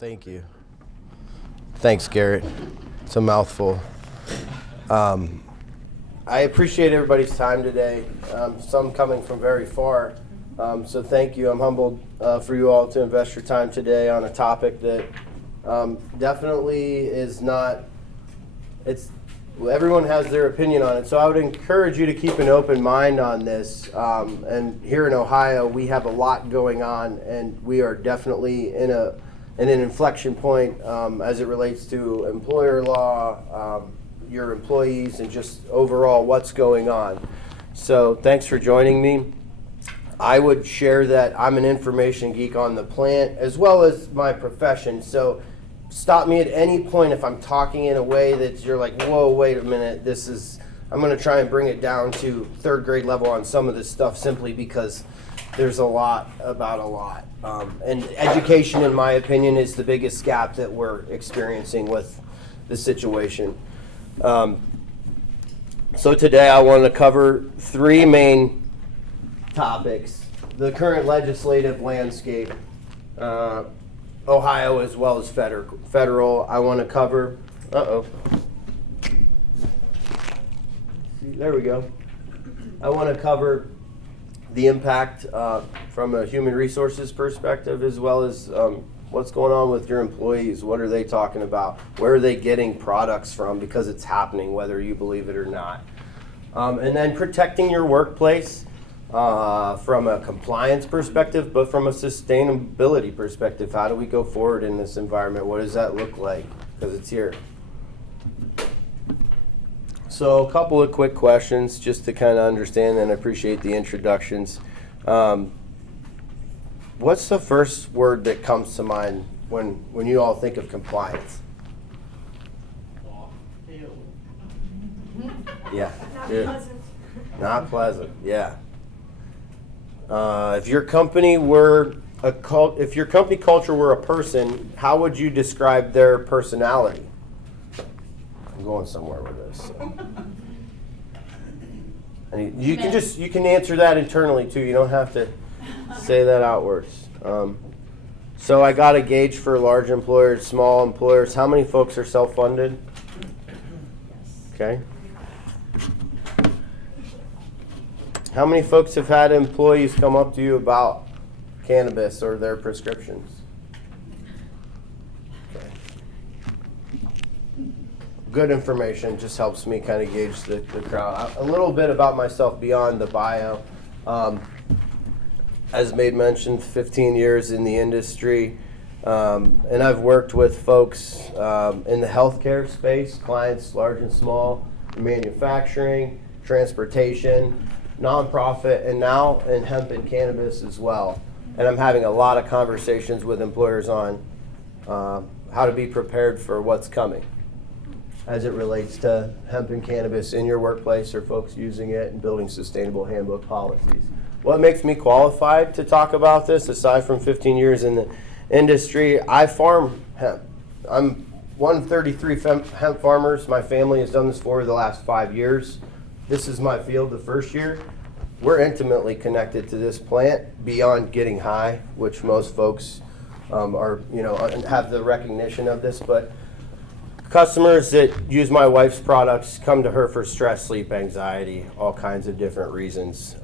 Thank you. Thanks, Garrett. It's a mouthful. I appreciate everybody's time today, some coming from very far. So thank you. I'm humbled for you all to invest your time today on a topic that definitely is not, everyone has their opinion on it. So I would encourage you to keep an open mind on this. And here in Ohio, we have a lot going on, and we are definitely in an inflection point as it relates to employer law, your employees, and just overall what's going on. So thanks for joining me. I would share that I'm an information geek on the plant as well as my profession. So stop me at any point if I'm talking in a way that you're like, whoa, wait a minute, I'm going to try and bring it down to third grade level on some of this stuff simply because there's a lot about a lot. And education, in my opinion, is the biggest gap that we're experiencing with the situation. So today I want to cover three main topics: the current legislative landscape, Ohio as well as federal. I want to cover, there we go. I want to cover the impact from a human resources perspective, as well as what's going on with your employees. What are they talking about? Where are they getting products from? Because it's happening, whether you believe it or not. And then protecting your workplace from a compliance perspective, but from a sustainability perspective. How do we go forward in this environment? What does that look like? Because it's here. So a couple of quick questions just to kind of understand and appreciate the introductions. What's the first word that comes to mind when you all think of compliance? Yeah. Not pleasant. Not pleasant. Yeah. If your company if your company culture were a person, how would you describe their personality? I'm going somewhere with this. So. And you can answer that internally too. You don't have to say that outwards. So I got a gauge for large employers, small employers. How many folks are self-funded? Okay. How many folks have had employees come up to you about cannabis or their prescriptions? Okay. Good information, just helps me kind of gauge the crowd. A little bit about myself beyond the bio. As Maid mentioned, 15 years in the industry, and I've worked with folks in the healthcare space, clients large and small, manufacturing, transportation, nonprofit, and now in hemp and cannabis as well. And I'm having a lot of conversations with employers on how to be prepared for what's coming as it relates to hemp and cannabis in your workplace or folks using it and building sustainable handbook policies. What makes me qualified to talk about this, aside from 15 years in the industry? I farm hemp. I'm one of 33 hemp farmers. My family has done this for the last 5 years. This is my field the first year. We're intimately connected to this plant beyond getting high, which most folks have the recognition of this. But customers that use my wife's products come to her for stress, sleep, anxiety, all kinds of different reasons.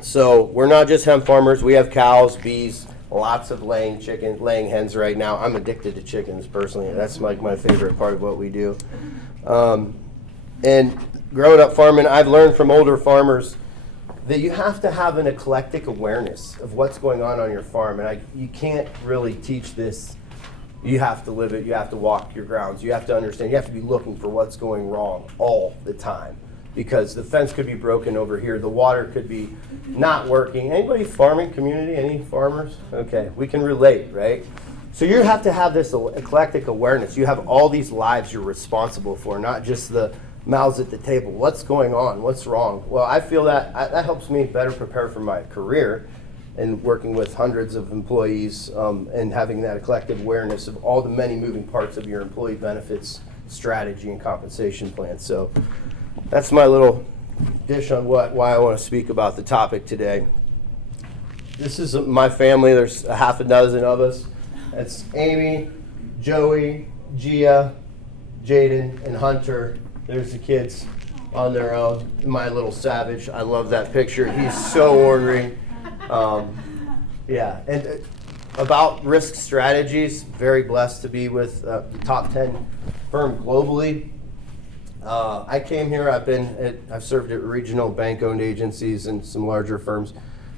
So we're not just hemp farmers. We have cows, bees, lots of laying hens right now. I'm addicted to chickens personally. That's like my favorite part of what we do. And growing up farming, I've learned from older farmers that you have to have an eclectic awareness of what's going on your farm. And you can't really teach this. You have to live it. You have to walk your grounds. You have to understand. You have to be looking for what's going wrong all the time, because the fence could be broken over here. The water could be not working. Anybody farming community? Any farmers? Okay, we can relate, right? So you have to have this eclectic awareness. You have all these lives you're responsible for, not just the mouths at the table. What's going on? What's wrong? Well, I feel that helps me better prepare for my career and working with hundreds of employees and having that eclectic awareness of all the many moving parts of your employee benefits strategy and compensation plan. So that's my little dish on why I want to speak about the topic today. This is my family. There's a half a dozen of us. It's Amy, Joey, Gia, Jaden, and Hunter. There's the kids on their own. My little savage. I love that picture. He's so ornery. Yeah, and about risk strategies, very blessed to be with the top 10 firm globally. I came here, I've served at regional bank-owned agencies and some larger firms.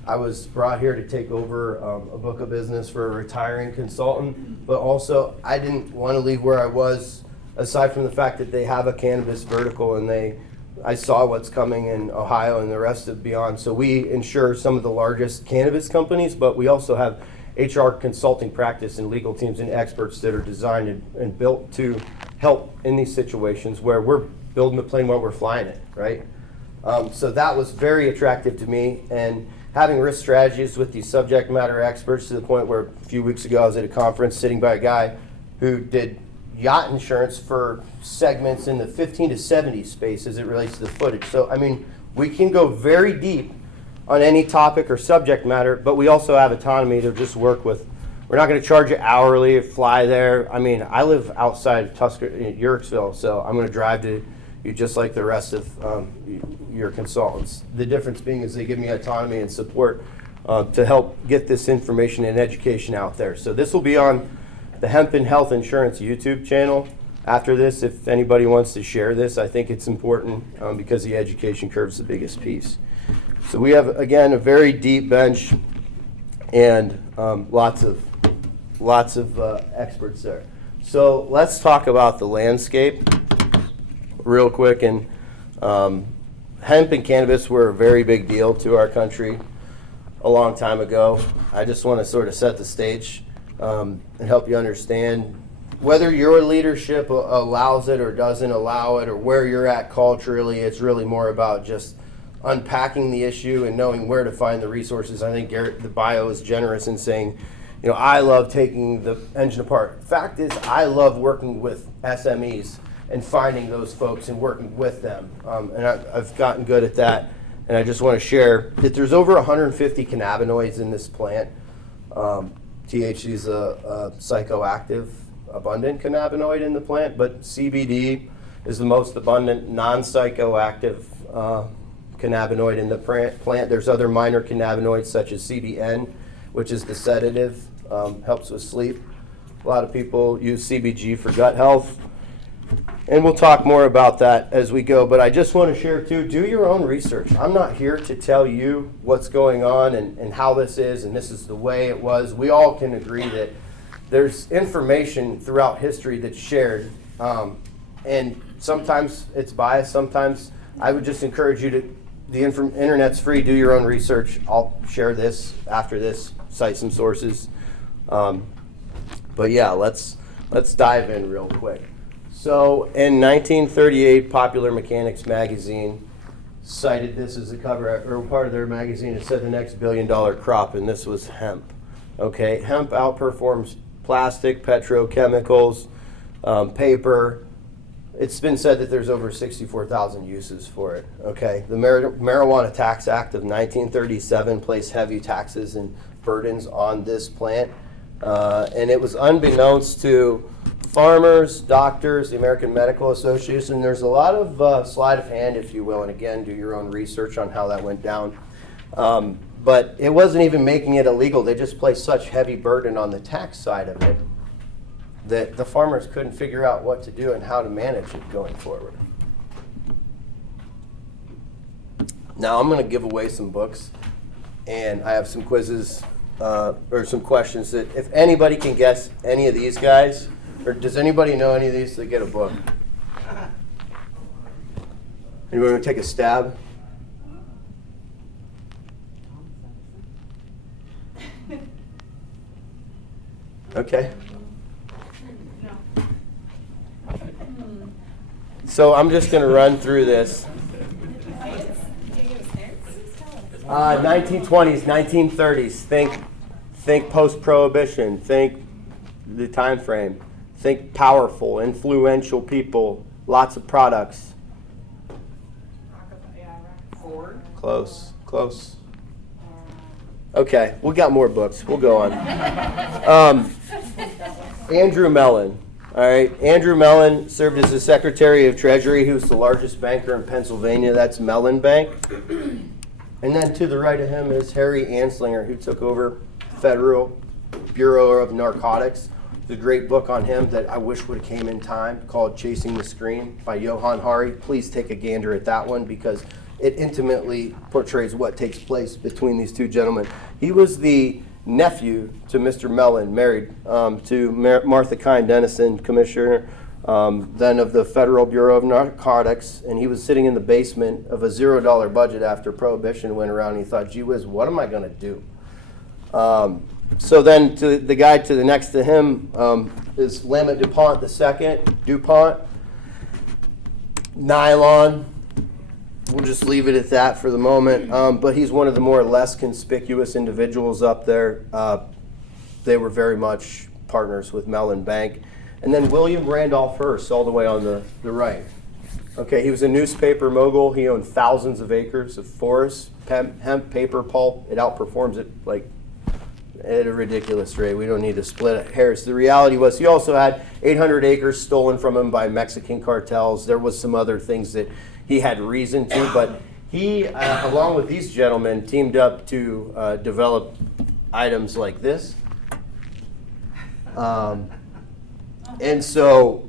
I was brought here to take over a book of business for a retiring consultant, but also I didn't want to leave where I was, aside from the fact that they have a cannabis vertical and I saw what's coming in Ohio and the rest of beyond. So we insure some of the largest cannabis companies, but we also have HR consulting practice and legal teams and experts that are designed and built to help in these situations where we're building the plane while we're flying it, right? So that was very attractive to me, and having risk strategies with these subject matter experts to the point where a few weeks ago I was at a conference sitting by a guy who did yacht insurance for segments in the 15 to 70 space as it relates to the footage. So, I mean, we can go very deep on any topic or subject matter, but we also have autonomy to just work with. We're not going to charge you hourly or fly there. I mean, I live outside of Yorksville, so I'm going to drive to you just like the rest of your consultants. The difference being is they give me autonomy and support to help get this information and education out there. So this will be on the Hemp and Health Insurance YouTube channel. After this, if anybody wants to share this, I think it's important because the education curve is the biggest piece. So we have, again, a very deep bench and lots of experts there. So let's talk about the landscape real quick. And hemp and cannabis were a very big deal to our country a long time ago. I just want to sort of set the stage and help you understand whether your leadership allows it or doesn't allow it, or where you're at culturally. It's really more about just unpacking the issue and knowing where to find the resources. I think Garrett, the bio, is generous in saying, you know, I love taking the engine apart. Fact is, I love working with SMEs and finding those folks and working with them. And I've gotten good at that. And I just want to share that there's over 150 cannabinoids in this plant. THC is a psychoactive, abundant cannabinoid in the plant, but CBD is the most abundant non-psychoactive cannabinoid in the plant. There's other minor cannabinoids such as CBN, which is the sedative, helps with sleep. A lot of people use CBG for gut health. And we'll talk more about that as we go, but I just want to share too, do your own research. I'm not here to tell you what's going on and how this is, and this is the way it was. We all can agree that there's information throughout history that's shared, and sometimes it's biased. Sometimes I would just encourage you to, the internet's free, do your own research. I'll share this after this, cite some sources. But yeah, let's dive in real quick. So in 1938, Popular Mechanics magazine cited this as a cover, or part of their magazine. It said the next billion-dollar crop, and this was hemp. Okay, hemp outperforms plastic, petrochemicals, paper. It's been said that there's over 64,000 uses for it. Okay, the Marijuana Tax Act of 1937 placed heavy taxes and burdens on this plant, and it was unbeknownst to farmers, doctors, the American Medical Association. There's a lot of sleight of hand, if you will, and again, do your own research on how that went down. But it wasn't even making it illegal. They just placed such heavy burden on the tax side of it that the farmers couldn't figure out what to do and how to manage it going forward. Now I'm going to give away some books, and I have some quizzes or some questions that if anybody can guess any of these guys, or does anybody know any of these, they get a book. Anybody want to take a stab? Okay. So I'm just going to run through this. 1920s, 1930s. Think post-prohibition. Think the time frame. Think powerful, influential people, lots of products. Ford. Close. Okay, we got more books. We'll go on. Andrew Mellon. All right, Andrew Mellon served as the Secretary of Treasury. He was the largest banker in Pennsylvania. That's Mellon Bank. And then to the right of him is Harry Anslinger, who took over Federal Bureau of Narcotics. There's a great book on him that I wish would have came in time called Chasing the Scream by Johan Hari. Please take a gander at that one because it intimately portrays what takes place between these two gentlemen. He was the nephew to Mr. Mellon, married to Martha Kine Dennison, Commissioner then of the Federal Bureau of Narcotics, and he was sitting in the basement of a $0 budget after Prohibition went around, and he thought, gee whiz, what am I going to do? So then to the guy to the next to him is Lambert DuPont II, DuPont, nylon. We'll just leave it at that for the moment. But he's one of the more or less conspicuous individuals up there. They were very much partners with Mellon Bank. And then William Randolph Hearst, all the way on the right. Okay, he was a newspaper mogul. He owned thousands of acres of forest, hemp, paper, pulp. It outperforms it like at a ridiculous rate. We don't need to split hairs. The reality was he also had 800 acres stolen from him by Mexican cartels. There was some other things that he had reason to, but he, along with these gentlemen, teamed up to develop items like this. And so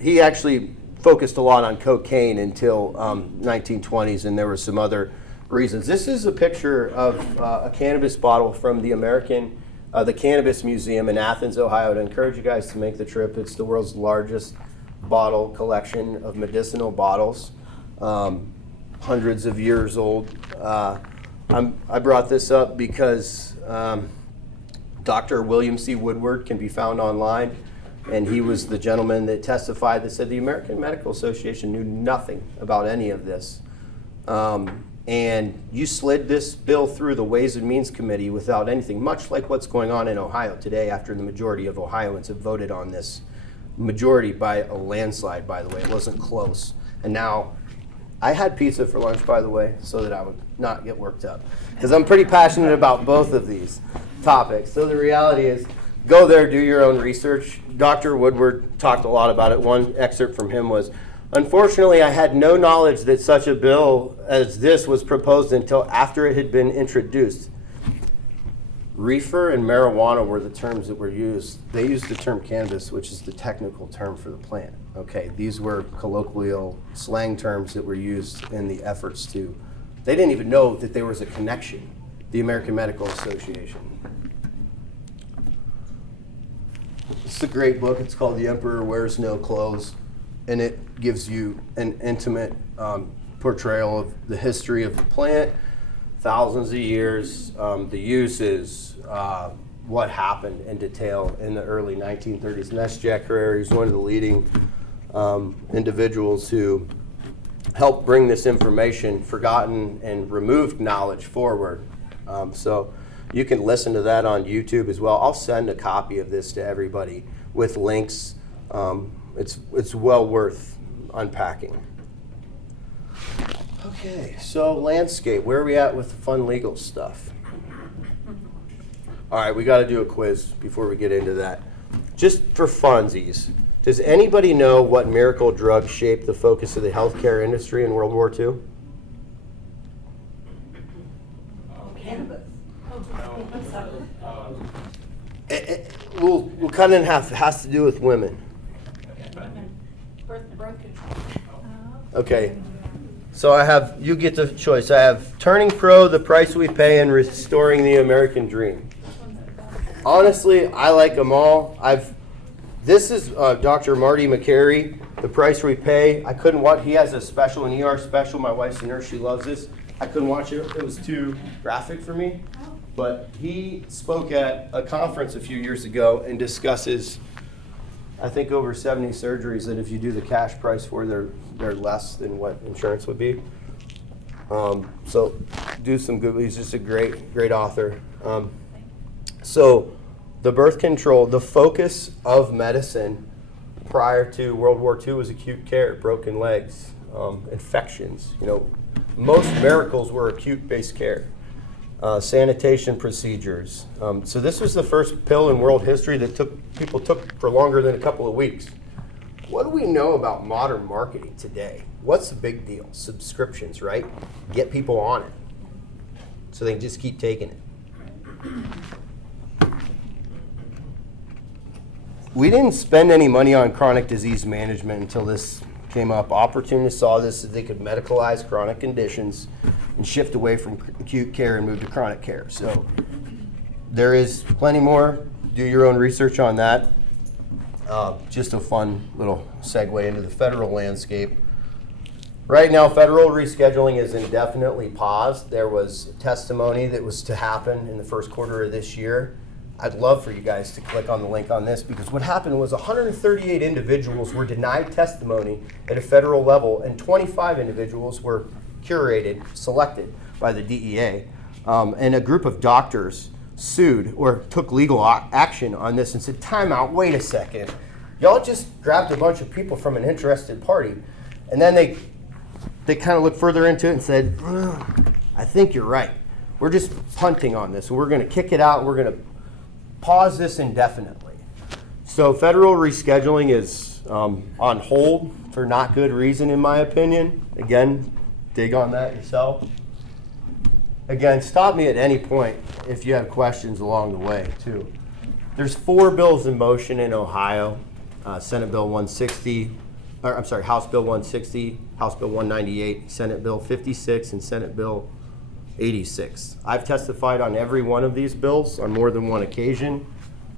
he actually focused a lot on cocaine until 1920s, and there were some other reasons. This is a picture of a cannabis bottle from the Cannabis Museum in Athens, Ohio. I'd encourage you guys to make the trip. It's the world's largest bottle collection of medicinal bottles, hundreds of years old. I brought this up because Dr. William C. Woodward can be found online, and he was the gentleman that testified that said the American Medical Association knew nothing about any of this. And you slid this bill through the Ways and Means Committee without anything, much like what's going on in Ohio today after the majority of Ohioans have voted on this. Majority by a landslide, by the way. It wasn't close. And now, I had pizza for lunch, by the way, so that I would not get worked up. Because I'm pretty passionate about both of these topics. So the reality is, go there, do your own research. Dr. Woodward talked a lot about it. One excerpt from him was, unfortunately, I had no knowledge that such a bill as this was proposed until after it had been introduced. Reefer and marijuana were the terms that were used. They used the term cannabis, which is the technical term for the plant. Okay, these were colloquial slang terms that were used in the efforts to, they didn't even know that there was a connection, the American Medical Association. It's a great book. It's called The Emperor Wears No Clothes, and it gives you an intimate portrayal of the history of the plant, thousands of years, the uses, what happened in detail in the early 1930s. And that's Jack Herrera. He's one of the leading individuals who helped bring this information, forgotten and removed knowledge forward. So you can listen to that on YouTube as well. I'll send a copy of this to everybody with links. It's well worth unpacking. Okay, so landscape, where are we at with the fun legal stuff? All right, we got to do a quiz before we get into that. Just for funsies, does anybody know what miracle drug shaped the focus of the healthcare industry in World War II? Cannabis. We'll cut it in half. It has to do with women. Birth control. Okay. So I have, you get the choice. I have Turning Pro, The Price We Pay, and Restoring the American Dream. Honestly, I like them all. This is Dr. Marty McCary, The Price We Pay. I couldn't watch, he has a special, an ER special. My wife's a nurse, she loves this. I couldn't watch it, it was too graphic for me. But he spoke at a conference a few years ago and discusses, I think, over 70 surgeries that if you do the cash price for, they're less than what insurance would be. So do some good, he's just a great author. So the birth control, the focus of medicine prior to World War II was acute care, broken legs, infections. You know, most miracles were acute-based care. Sanitation procedures. So this was the first pill in world history that people took for longer than a couple of weeks. What do we know about modern marketing today? What's the big deal? Subscriptions, right? Get people on it so they can just keep taking it. We didn't spend any money on chronic disease management until this came up. Opportunists saw this so they could medicalize chronic conditions and shift away from acute care and move to chronic care. So there is plenty more. Do your own research on that. Just a fun little segue into the federal landscape. Right now, federal rescheduling is indefinitely paused. There was testimony that was to happen in the first quarter of this year. I'd love for you guys to click on the link on this, because what happened was 138 individuals were denied testimony at a federal level, and 25 individuals were curated, selected by the DEA. And a group of doctors sued or took legal action on this and said, time out, wait a second. Y'all just grabbed a bunch of people from an interested party. And then they kind of looked further into it and said, I think you're right. We're just punting on this. We're going to kick it out. We're going to pause this indefinitely. So federal rescheduling is on hold for not good reason, in my opinion. Again, dig on that yourself. Again, stop me at any point if you have questions along the way, too. There's 4 bills in motion in Ohio. Senate Bill 160, or I'm sorry, House Bill 160, House Bill 198, Senate Bill 56, and Senate Bill 86. I've testified on every one of these bills on more than one occasion.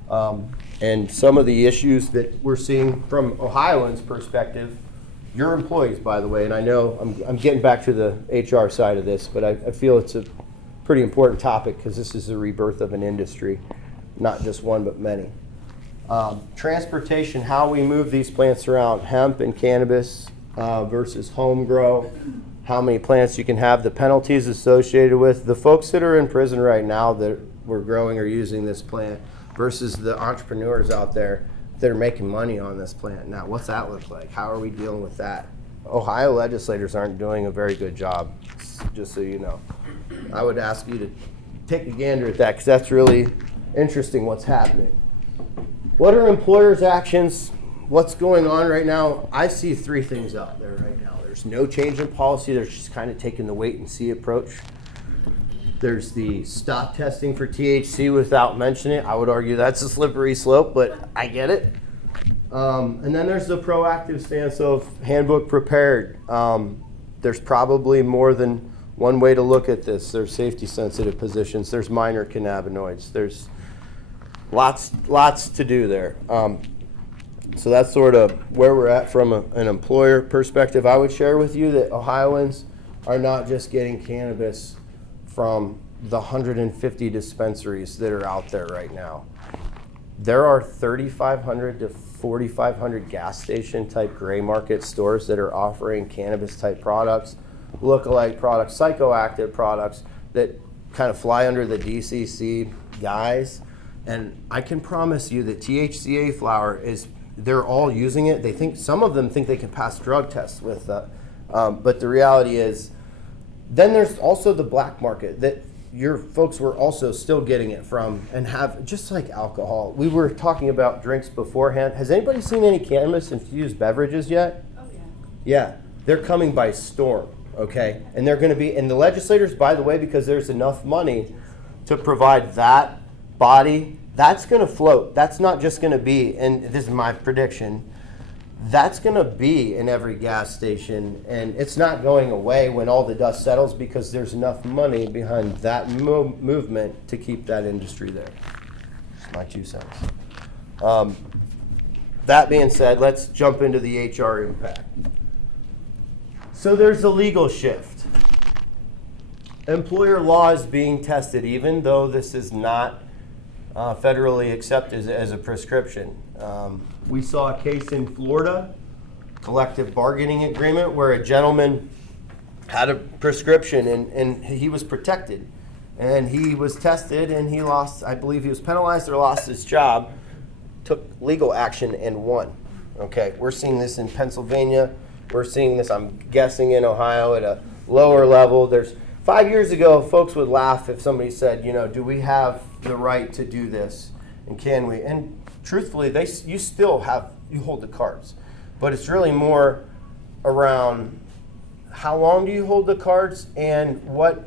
And some of the issues that we're seeing from Ohioans' perspective, your employees, by the way, and I know I'm getting back to the HR side of this, but I feel it's a pretty important topic because this is the rebirth of an industry, not just one, but many. Transportation, how we move these plants around, hemp and cannabis versus home grow, how many plants you can have, the penalties associated with the folks that are in prison right now that were growing or using this plant versus the entrepreneurs out there that are making money on this plant. Now, what's that look like? How are we dealing with that? Ohio legislators aren't doing a very good job, just so you know. I would ask you to take a gander at that, because that's really interesting what's happening. What are employers' actions? What's going on right now? I see 3 things out there right now. There's no change in policy. They're just kind of taking the wait and see approach. There's the stop testing for THC without mentioning it. I would argue that's a slippery slope, but I get it. And then there's the proactive stance of handbook prepared. There's probably more than one way to look at this. There's safety sensitive positions. There's minor cannabinoids. There's lots to do there. So that's sort of where we're at from an employer perspective. I would share with you that Ohioans are not just getting cannabis from the 150 dispensaries that are out there right now. There are 3,500 to 4,500 gas station type gray market stores that are offering cannabis type products, lookalike products, psychoactive products that kind of fly under the DCC guise. And I can promise you that THCA flower they're all using it. They think, some of them think they can pass drug tests with that. But the reality is, then there's also the black market that your folks were also still getting it from, and have, just like alcohol. We were talking about drinks beforehand. Has anybody seen any cannabis infused beverages yet? Oh, yeah. Yeah, they're coming by storm, okay? And they're gonna be, and the legislators, by the way, because there's enough money to provide that body, that's gonna float. That's not just gonna be, and this is my prediction, that's gonna be in every gas station, and it's not going away when all the dust settles, because there's enough money behind that movement to keep that industry there. That's my 2 cents. That being said, let's jump into the HR impact. So there's a legal shift. Employer law is being tested, even though this is not federally accepted as a prescription. We saw a case in Florida, collective bargaining agreement, where a gentleman had a prescription and he was protected. And he was tested and he lost, I believe he was penalized or lost his job, took legal action and won. Okay, we're seeing this in Pennsylvania. We're seeing this, I'm guessing, in Ohio at a lower level. There's 5 years ago, folks would laugh if somebody said, you know, do we have the right to do this? And can we? And truthfully, you still hold the cards. But it's really more around how long do you hold the cards and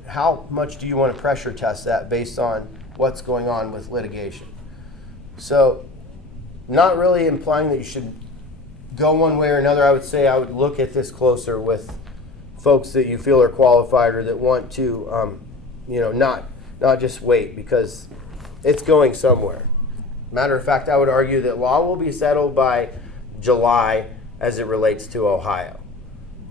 how much do you want to pressure test that based on what's going on with litigation. So not really implying that you should go one way or another. I would say I would look at this closer with folks that you feel are qualified or that want to, not just wait, because it's going somewhere. Matter of fact, I would argue that law will be settled by July as it relates to Ohio.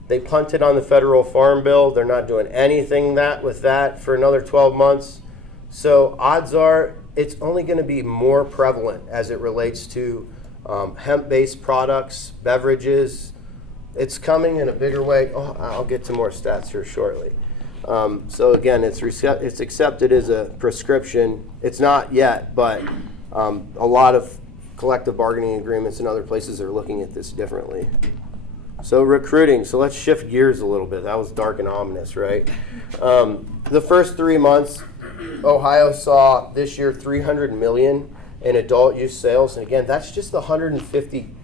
They punted on the federal farm bill. They're not doing anything with that for another 12 months. So odds are it's only going to be more prevalent as it relates to hemp-based products, beverages. It's coming in a bigger way. Oh, I'll get to more stats here shortly. So again, it's accepted as a prescription. It's not yet, but a lot of collective bargaining agreements and other places are looking at this differently. So recruiting. So let's shift gears a little bit. That was dark and ominous, right? The first 3 months, Ohio saw this year $300 million in adult use sales, and again, that's just the 150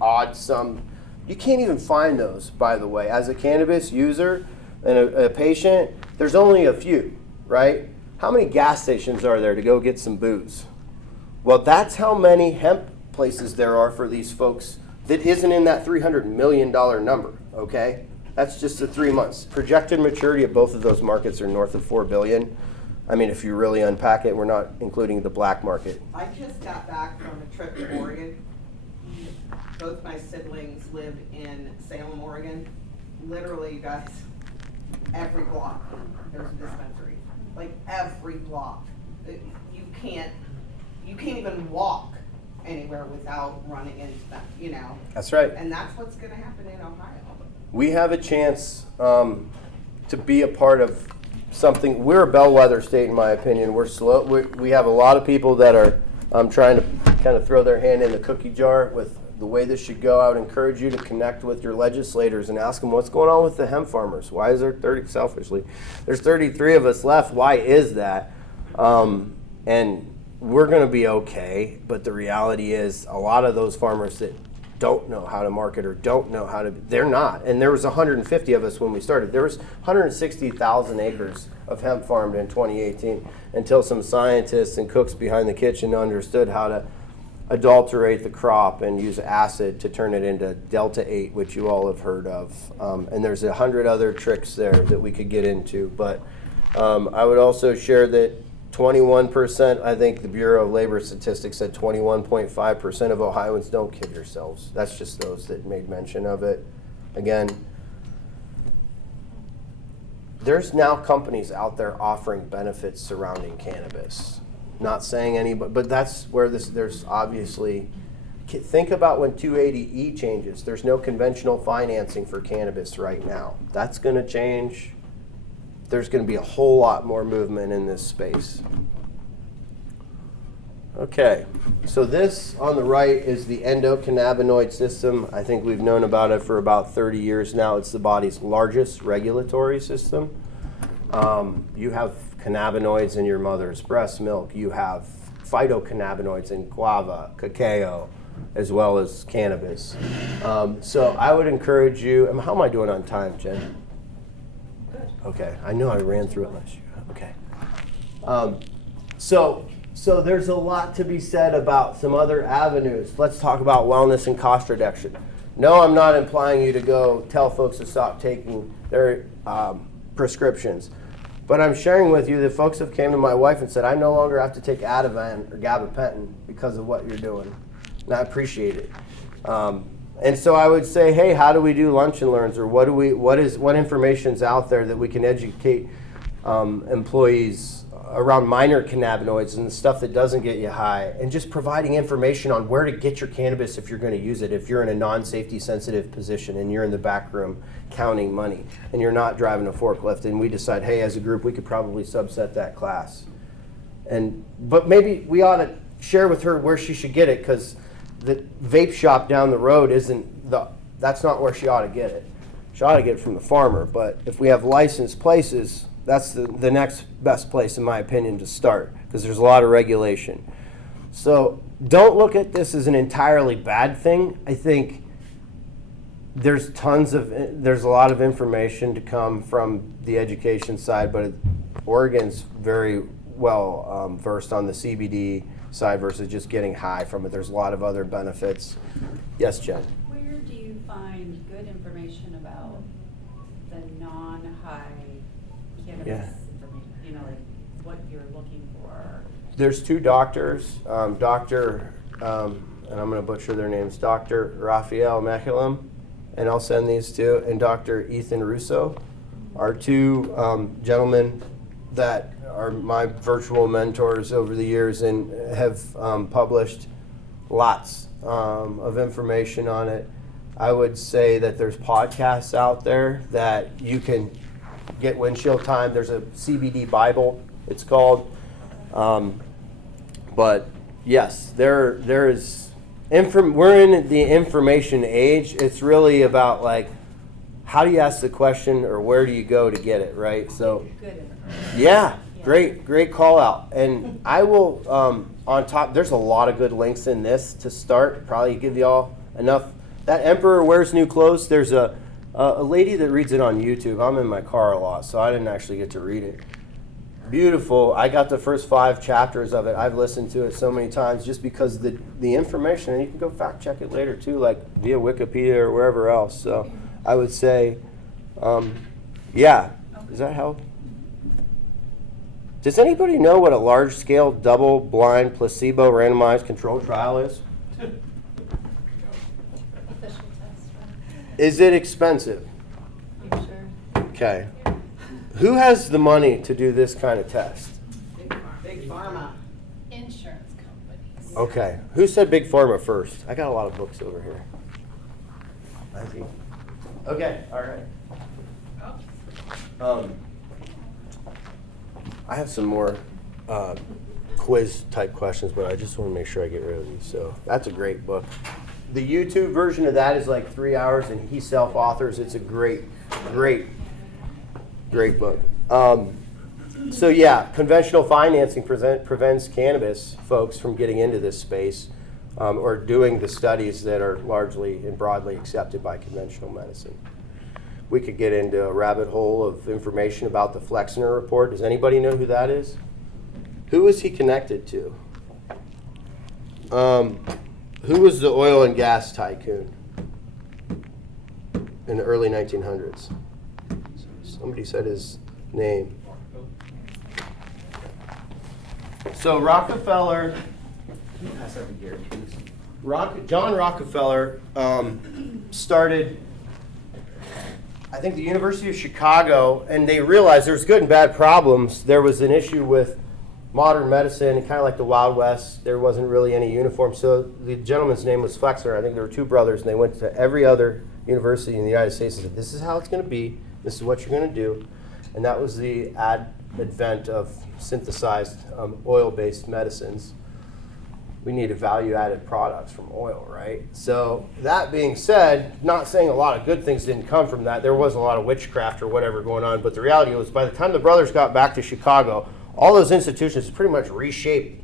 odd sum. You can't even find those, by the way. As a cannabis user and a patient, there's only a few, right? How many gas stations are there to go get some booze? Well, that's how many hemp places there are for these folks that isn't in that $300 million number, okay? That's just the 3 months. Projected maturity of both of those markets are north of $4 billion. I mean, if you really unpack it, we're not including the black market. I just got back from a trip to Oregon. Both my siblings lived in Salem, Oregon. Literally, you guys, every block there's a dispensary. Like every block. You can't even walk anywhere without running into them, you know. That's right. And that's what's going to happen in Ohio. We have a chance to be a part of something. We're a bellwether state, in my opinion. We're slow. We have a lot of people that are trying to kind of throw their hand in the cookie jar with the way this should go. I would encourage you to connect with your legislators and ask them what's going on with the hemp farmers. Why is there 30, selfishly, there's 33 of us left. Why is that? And we're going to be okay, but the reality is a lot of those farmers that don't know how to market or don't know how to, they're not. And there was 150 of us when we started. There was 160,000 acres of hemp farmed in 2018 until some scientists and cooks behind the kitchen understood how to adulterate the crop and use acid to turn it into Delta 8, which you all have heard of. And there's 100 other tricks there that we could get into. But I would also share that 21%, I think the Bureau of Labor Statistics said 21.5% of Ohioans don't kid yourselves. That's just those that made mention of it. Again, there's now companies out there offering benefits surrounding cannabis. Not saying any, but that's where there's obviously, think about when 280E changes. There's no conventional financing for cannabis right now. That's going to change. There's going to be a whole lot more movement in this space. Okay, so this on the right is the endocannabinoid system. I think we've known about it for about 30 years now. It's the body's largest regulatory system. You have cannabinoids in your mother's breast milk. You have phytocannabinoids in guava, cacao, as well as cannabis. So I would encourage you, how am I doing on time, Jen? Okay, I know I ran through it last year. Okay. So there's a lot to be said about some other avenues. Let's talk about wellness and cost reduction. No, I'm not implying you to go tell folks to stop taking their prescriptions. But I'm sharing with you that folks have came to my wife and said, I no longer have to take Ativan or gabapentin because of what you're doing. And I appreciate it. And so I would say, hey, how do we do lunch and learns, or what information's out there that we can educate employees around minor cannabinoids and the stuff that doesn't get you high, and just providing information on where to get your cannabis if you're going to use it, if you're in a non-safety sensitive position and you're in the back room counting money and you're not driving a forklift, and we decide, hey, as a group, we could probably subset that class. But maybe we ought to share with her where she should get it, because the vape shop down the road that's not where she ought to get it. She ought to get it from the farmer. But if we have licensed places, That's the next best place, in my opinion, to start, because there's a lot of regulation. So don't look at this as an entirely bad thing. I think there's a lot of information to come from the education side, but Oregon's very well versed on the CBD side versus just getting high from it. There's a lot of other benefits. Yes, Jen? Where do you find good information about the non-high cannabis information? You know, like what you're looking for? There's two doctors, and I'm going to butcher their names, Dr. Raphael Mechelen, and I'll send these to, and Dr. Ethan Russo, are two gentlemen that are my virtual mentors over the years and have published lots of information on it. I would say that there's podcasts out there that you can get windshield time. There's a CBD Bible, it's called. But yes, there is. We're in the information age. It's really about like, how do you ask the question, or where do you go to get it, right? So, Good information. yeah, great call out. And I will, on top, there's a lot of good links in this to start. Probably give y'all enough. That Emperor Wears New Clothes, there's a lady that reads it on YouTube. I'm in my car a lot, so I didn't actually get to read it. Beautiful. I got the first 5 chapters of it. I've listened to it so many times just because the information, and you can go fact check it later too, like via Wikipedia or wherever else. So I would say, yeah. Does that help? Does anybody know what a large-scale, double-blind, placebo, randomized controlled trial is? Official test, right? Is it expensive? You sure? Okay. Who has the money to do this kind of test? Big Pharma. Insurance companies. Okay. Who said Big Pharma first? I got a lot of books over here. I think. Okay. All right. I have some more quiz type questions, but I just want to make sure I get rid of these. So that's a great book. The YouTube version of that is like 3 hours, and he self-authors. It's a great book. So yeah, conventional financing prevents cannabis folks from getting into this space or doing the studies that are largely and broadly accepted by conventional medicine. We could get into a rabbit hole of information about the Flexner report. Does anybody know who that is? Who was he connected to? Who was the oil and gas tycoon in the early 1900s? Somebody said his name. So Rockefeller, pass that to Gary, please. John Rockefeller started, I think, the University of Chicago, and they realized there's good and bad problems. There was an issue with modern medicine, kind of like the Wild West. There wasn't really any uniform. So the gentleman's name was Flexner. I think there were 2 brothers, and they went to every other university in the United States and said, this is how it's going to be. This is what you're going to do. And that was the advent of synthesized oil-based medicines. We needed value-added products from oil, right? So that being said, not saying a lot of good things didn't come from that. There was a lot of witchcraft or whatever going on. But the reality was, by the time the brothers got back to Chicago, all those institutions pretty much reshaped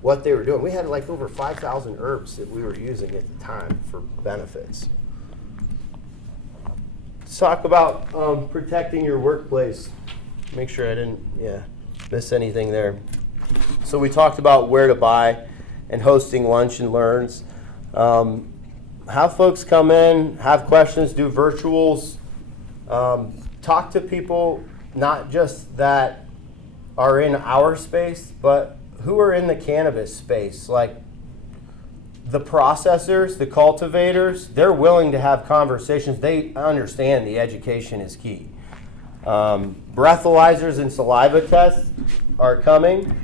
what they were doing. We had like over 5,000 herbs that we were using at the time for benefits. Let's talk about protecting your workplace. Make sure I didn't miss anything there. So we talked about where to buy and hosting lunch and learns. Have folks come in, have questions, do virtuals. Talk to people not just that are in our space, but who are in the cannabis space. Like the processors, the cultivators, they're willing to have conversations. They understand the education is key. Breathalyzers and saliva tests are coming.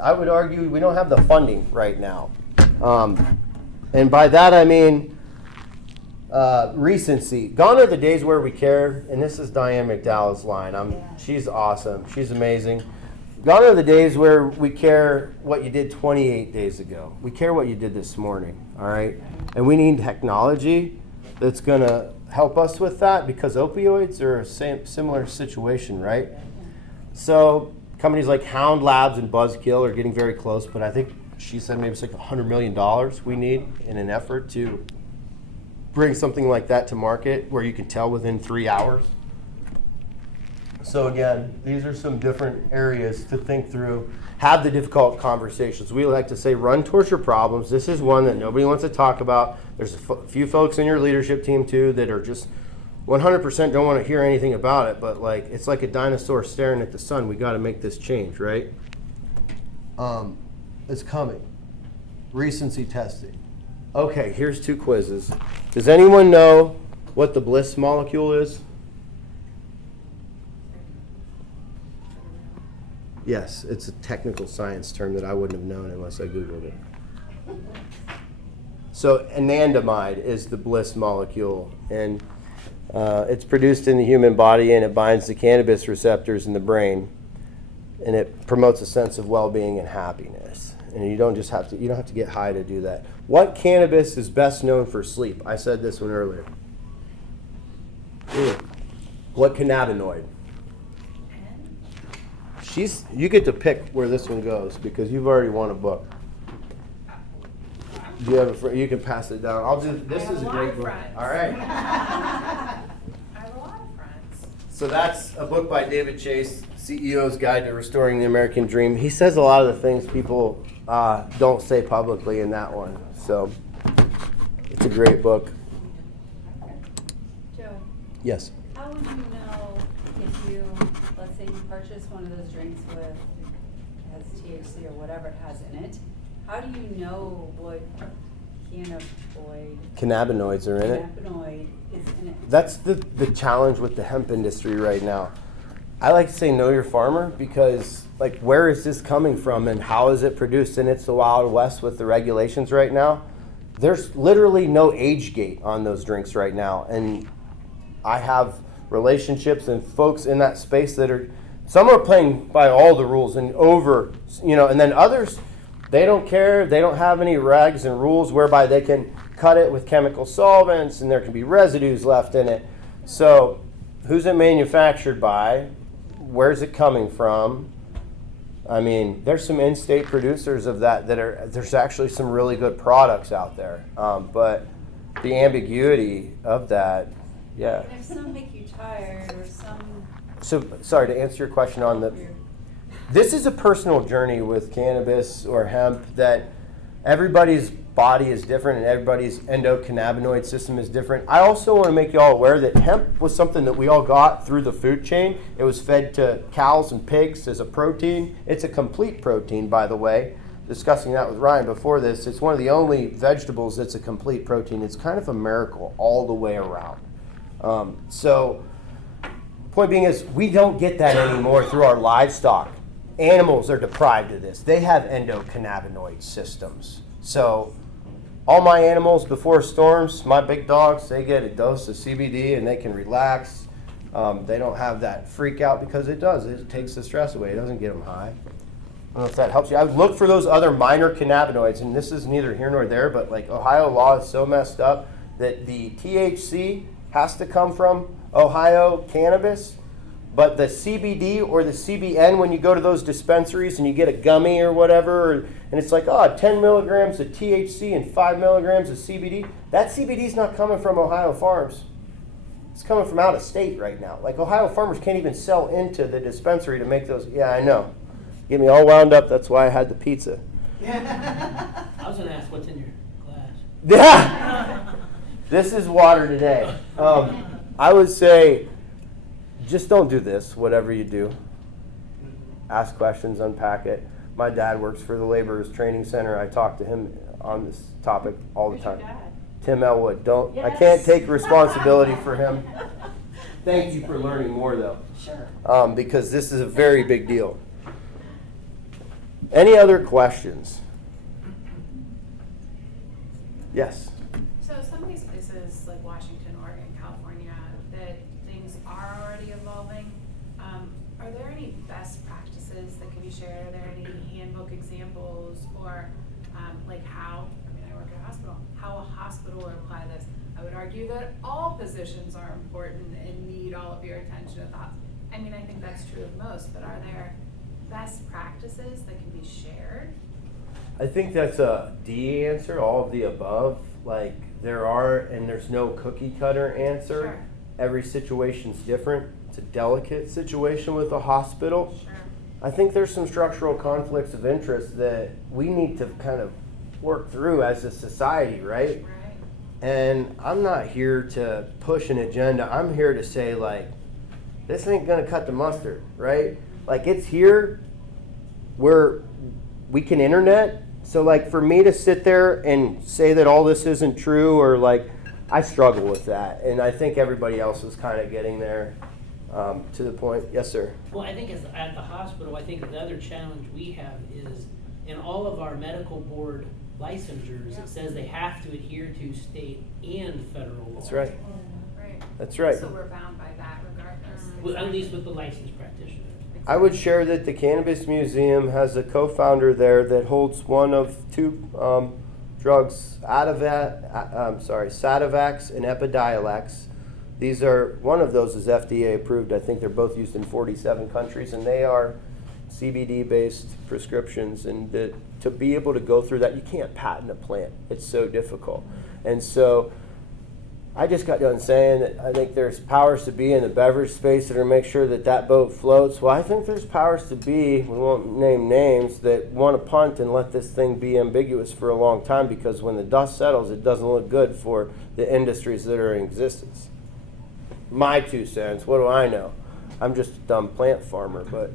I would argue we don't have the funding right now. And by that I mean recency. Gone are the days where we care, and this is Diane McDowell's line. She's awesome. She's amazing. Gone are the days where we care what you did 28 days ago. We care what you did this morning, all right? And we need technology that's going to help us with that, because opioids are a similar situation, right? So companies like Hound Labs and Buzzkill are getting very close, but I think she said maybe it's like $100 million we need in an effort to bring something like that to market where you can tell within 3 hours. So again, these are some different areas to think through. Have the difficult conversations. We like to say run towards your problems. This is one that nobody wants to talk about. There's a few folks in your leadership team too that are just 100% don't want to hear anything about it, but like it's like a dinosaur staring at the sun. We got to make this change, right? It's coming. Recency testing. Okay, here's 2 quizzes. Does anyone know what the bliss molecule is? Yes, it's a technical science term that I wouldn't have known unless I Googled it. So anandamide is the bliss molecule, and it's produced in the human body, and it binds the cannabis receptors in the brain, and it promotes a sense of well-being and happiness. And you don't have to get high to do that. What cannabis is best known for sleep? I said this one earlier. What cannabinoid? You get to pick where this one goes because you've already won a book. Do you have you can pass it down. This is a great book. All right. I have a lot of friends. So that's a book by David Chase, CEO's Guide to Restoring the American Dream. He says a lot of the things people don't say publicly in that one. So it's a great book. Joe, Yes. how would you know if you, let's say you purchase one of those drinks with, has THC or whatever it has in it, how do you know what Cannabinoids are in it. cannabinoid is in it? That's the challenge with the hemp industry right now. I like to say know your farmer because like where is this coming from and how is it produced? And it's the Wild West with the regulations right now. There's literally no age gate on those drinks right now. And I have relationships and folks in that space that are, some are playing by all the rules and and then others, they don't care. They don't have any regs and rules whereby they can cut it with chemical solvents and there can be residues left in it. So who's it manufactured by? Where's it coming from? I mean, there's some in-state producers of there's actually some really good products out there. But the ambiguity of that, yeah. And if some make you tired or some. So, sorry, to answer your question on this is a personal journey with cannabis or hemp that everybody's body is different and everybody's endocannabinoid system is different. I also want to make you all aware that hemp was something that we all got through the food chain. It was fed to cows and pigs as a protein. It's a complete protein, by the way. Discussing that with Ryan before this, it's one of the only vegetables that's a complete protein. It's kind of a miracle all the way around. So, point being is we don't get that anymore through our livestock. Animals are deprived of this. They have endocannabinoid systems. So all my animals before storms, my big dogs, they get a dose of CBD and they can relax. They don't have that freak out because it takes the stress away. It doesn't get them high. I don't know if that helps you. I would look for those other minor cannabinoids, and this is neither here nor there, but like Ohio law is so messed up that the THC has to come from Ohio cannabis. But the CBD or the CBN, when you go to those dispensaries and you get a gummy or whatever, and it's like, 10 milligrams of THC and 5 milligrams of CBD, that CBD is not coming from Ohio farms. It's coming from out of state right now. Like Ohio farmers can't even sell into the dispensary to make those. Yeah, I know. Get me all wound up. That's why I had the pizza. I was going to ask what's in your glass. Yeah. This is water today. I would say, just don't do this, whatever you do. Ask questions, unpack it. My dad works for the Laborers Training Center. I talk to him on this topic all the Who's time. your dad? Tim Elwood. I Yes. can't take responsibility for him. Thank you for learning more, though. Sure. Because this is a very big deal. Any other questions? Yes. So some of these places like Washington, Oregon, California, that things are already evolving. Are there any best practices that can be shared? Are there any handbook examples or like how, I work at a hospital, how a hospital would apply this? I would argue that all positions are important and need all of your attention I mean, I think that's true of most, but are there best practices that can be shared? I think that's a D answer, all of the above. Like there are, and there's no cookie cutter answer. Sure. Every situation's different. It's a delicate situation with a hospital. Sure. I think there's some structural conflicts of interest that we need to kind of work through as a society, right? Right. And I'm not here to push an agenda. I'm here to say, like, this ain't gonna cut the mustard, right? Like, it's here where we can internet. So, like, for me to sit there and say that all this isn't true, or like, I struggle with that. And I think everybody else is kind of getting there to the point. Yes, sir. Well, I think at the hospital, I think the other challenge we have is in all of our medical board licensures, it says they have to adhere to state and federal law. That's right. Right. That's right. So we're bound by that regardless. Well, at least with the licensed practitioner. I would share that the Cannabis Museum has a co-founder there that holds one of two drugs, Sativex and Epidiolex. These are, one of those is FDA approved. I think they're both used in 47 countries, and they are CBD-based prescriptions. And to be able to go through that, you can't patent a plant. It's so difficult. And so I just got done saying that I think there's powers to be in the beverage space that are make sure that that boat floats. Well, I think there's powers to be, we won't name names, that want to punt and let this thing be ambiguous for a long time, because when the dust settles, it doesn't look good for the industries that are in existence. My 2 cents, what do I know? I'm just a dumb plant farmer, but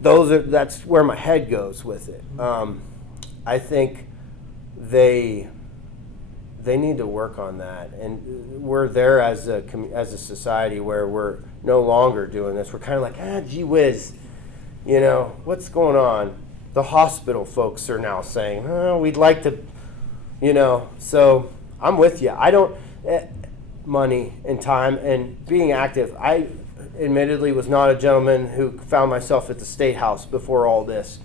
that's where my head goes with it. I think they need to work on that, and we're there as a society where we're no longer doing this. We're kind of like, gee whiz, what's going on? The hospital folks are now saying, we'd like to, so I'm with you. I don't, money and time and being active. I admittedly was not a gentleman who found myself at the State House before all this,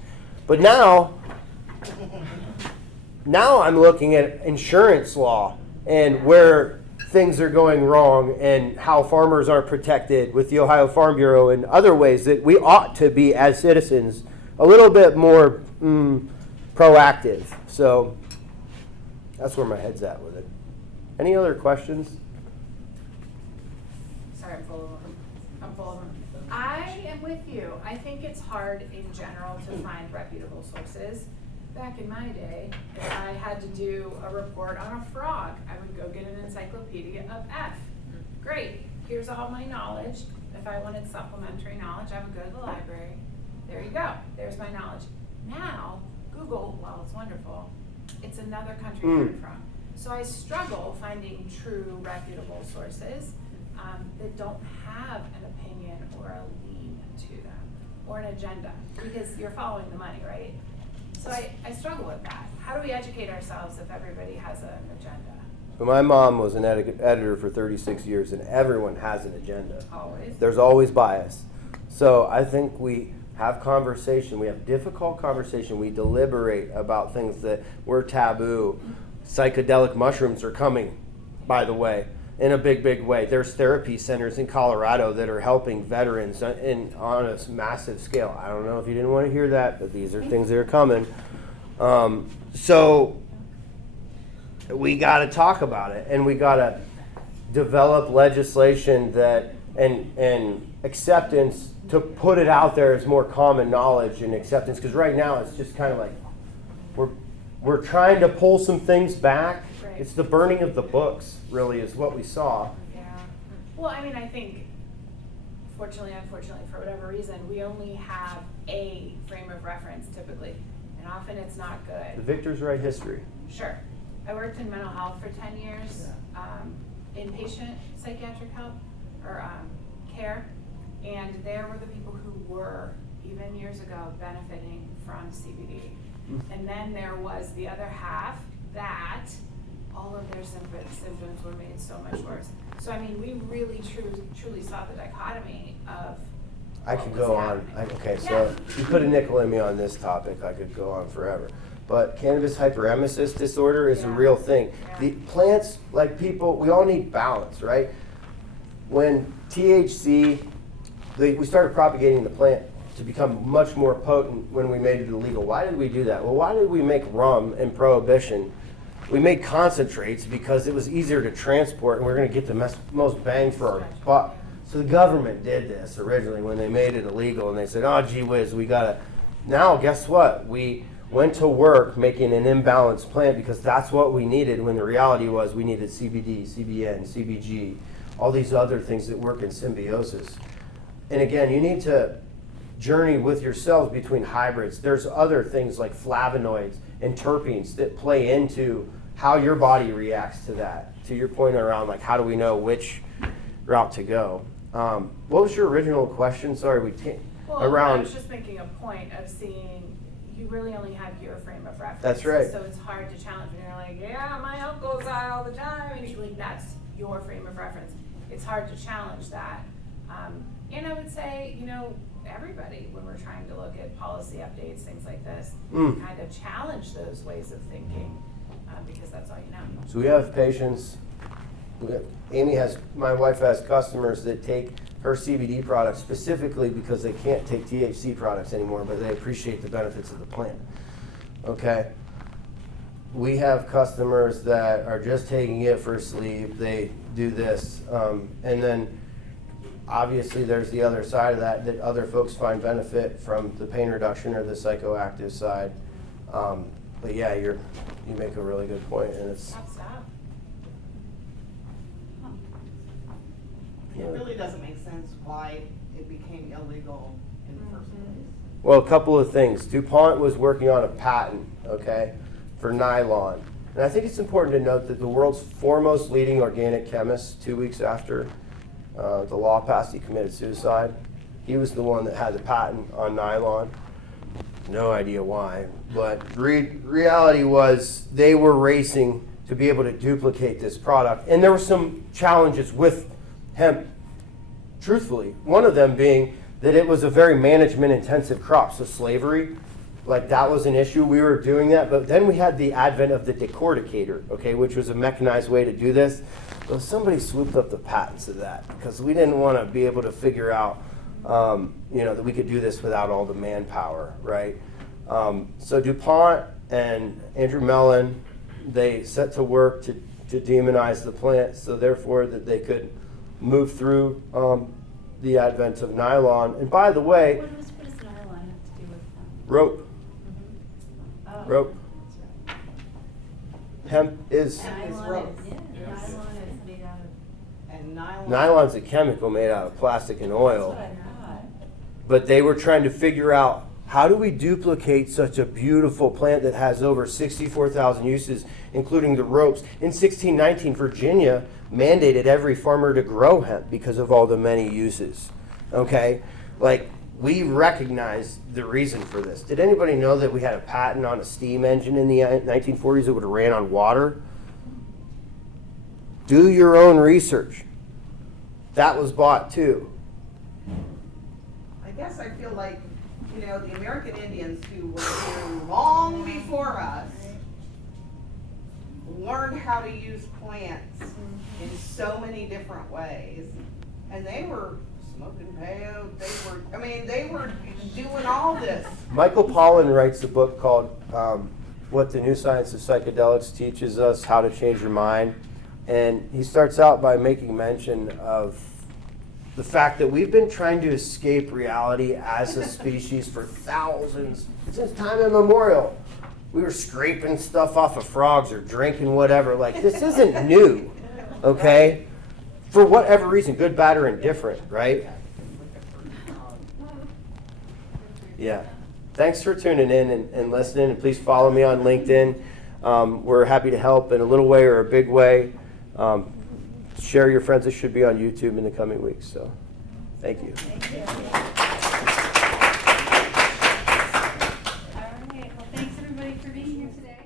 but now I'm looking at insurance law and where things are going wrong and how farmers aren't protected with the Ohio Farm Bureau and other ways that we ought to be, as citizens, a little bit more proactive. So that's where my head's at with it. Any other questions? Sorry, I'm full of them. I am with you. I think it's hard in general to find reputable sources. Back in my day, if I had to do a report on a frog, I would go get an encyclopedia of F. Great, here's all my knowledge. If I wanted supplementary knowledge, I would go to the library. There you go, there's my knowledge. Now, Google, while it's wonderful, it's another country I'm from. So I struggle finding true, reputable sources that don't have an opinion or a lean to them, or an agenda, because you're following the money, right? So I struggle with that. How do we educate ourselves if everybody has an agenda? But my mom was an editor for 36 years, and everyone has an agenda. Always. There's always bias. So I think we have conversation. We have difficult conversation. We deliberate about things that were taboo. Psychedelic mushrooms are coming, by the way, in a big, big way. There's therapy centers in Colorado that are helping veterans on a massive scale. I don't know if you didn't want to hear that, but these are things that are coming. So we got to talk about it, and we got to develop legislation that and acceptance to put it out there as more common knowledge and acceptance. Because right now it's just kind of like we're trying to pull some things back. Right. It's the burning of the books, really, is what we saw. Yeah. Well, I mean, I think, fortunately, unfortunately, for whatever reason, we only have a frame of reference typically, and often it's not The good. victors write history. Sure. I worked in mental health for 10 years, inpatient psychiatric help or care, and there were the people who were, even years ago, benefiting from CBD. And then there was the other half that all of their symptoms were made so much worse. So I mean, we really truly saw the dichotomy of I what could was go on. happening. Okay, so Yeah. you put a nickel in me on this topic, I could go on forever. But cannabis hyperemesis disorder is a Yeah. real thing. Yeah. The plants, like people, we all need balance, right? when THC, we started propagating the plant to become much more potent when we made it illegal. Why did we do that? Well, why did we make rum in Prohibition? We made concentrates because it was easier to transport and we're going to get the most bang for our buck. So the government did this originally when they made it illegal, and they said, oh, gee whiz, we got to. Now, guess what? We went to work making an imbalanced plant because that's what we needed, when the reality was we needed CBD, CBN, CBG, all these other things that work in symbiosis. And again, you need to journey with yourselves between hybrids. There's other things like flavonoids and terpenes that play into how your body reacts to that. To your point around, like, how do we know which route to go? What was your original question? Sorry, Well, I around. was just making a point of seeing, you really only have your frame of reference. That's right. So it's hard to challenge when you're like, yeah, my uncle's high all the time, and you're like, that's your frame of reference. It's hard to challenge that. And I would say, everybody, when we're trying to look at policy updates, things like this, kind of challenge those ways of thinking, because that's all you know. So we have patients. My wife has customers that take her CBD products specifically because they can't take THC products anymore, but they appreciate the benefits of the plant. Okay? We have customers that are just taking it for sleep. They do this. And then obviously there's the other side of that other folks find benefit from the pain reduction or the psychoactive side. But yeah, you make a really good point, and it's. Stop. It really doesn't make sense why it became illegal in the first place. Well, a couple of things. DuPont was working on a patent, okay, for nylon. And I think it's important to note that the world's foremost leading organic chemist, 2 weeks after the law passed, he committed suicide. He was the one that had the patent on nylon. No idea why. But reality was they were racing to be able to duplicate this product. And there were some challenges with hemp, truthfully. One of them being that it was a very management-intensive crop. So slavery, like, that was an issue. We were doing that. But then we had the advent of the decorticator, okay, which was a mechanized way to do this. So somebody swooped up the patents of that because we didn't want to be able to figure out, that we could do this without all the manpower, right? So DuPont and Andrew Mellon, they set to work to demonize the plant, so therefore that they could move through the advent of nylon. And by the way, What does nylon have to do with rope. Oh, Rope. that's Hemp is, right. It's Nylon rope. is made out of. And nylon. nylon's a chemical made out of plastic and oil. That's what I thought. But they were trying to figure out, how do we duplicate such a beautiful plant that has over 64,000 uses, including the ropes? In 1619, Virginia mandated every farmer to grow hemp because of all the many uses. Okay? Like, we recognize the reason for this. Did anybody know that we had a patent on a steam engine in the 1940s that would have ran on water? Do your own research. That was bought too. I guess I feel like, the American Indians who were here long before us learned how to use plants in so many different ways. And they were smoking peyote, they were doing all this. Michael Pollan writes a book called What the New Science of Psychedelics Teaches Us, How to Change Your Mind. And he starts out by making mention of the fact that we've been trying to escape reality as a species for thousands, since time immemorial. We were scraping stuff off of frogs or drinking whatever. Like, this isn't new, okay? For whatever reason, good, bad, or indifferent, right? Yeah. Thanks for tuning in and listening, and please follow me on LinkedIn. We're happy to help in a little way or a big way. Share your friends. It should be on YouTube in the coming weeks. So, thank you. Thank you.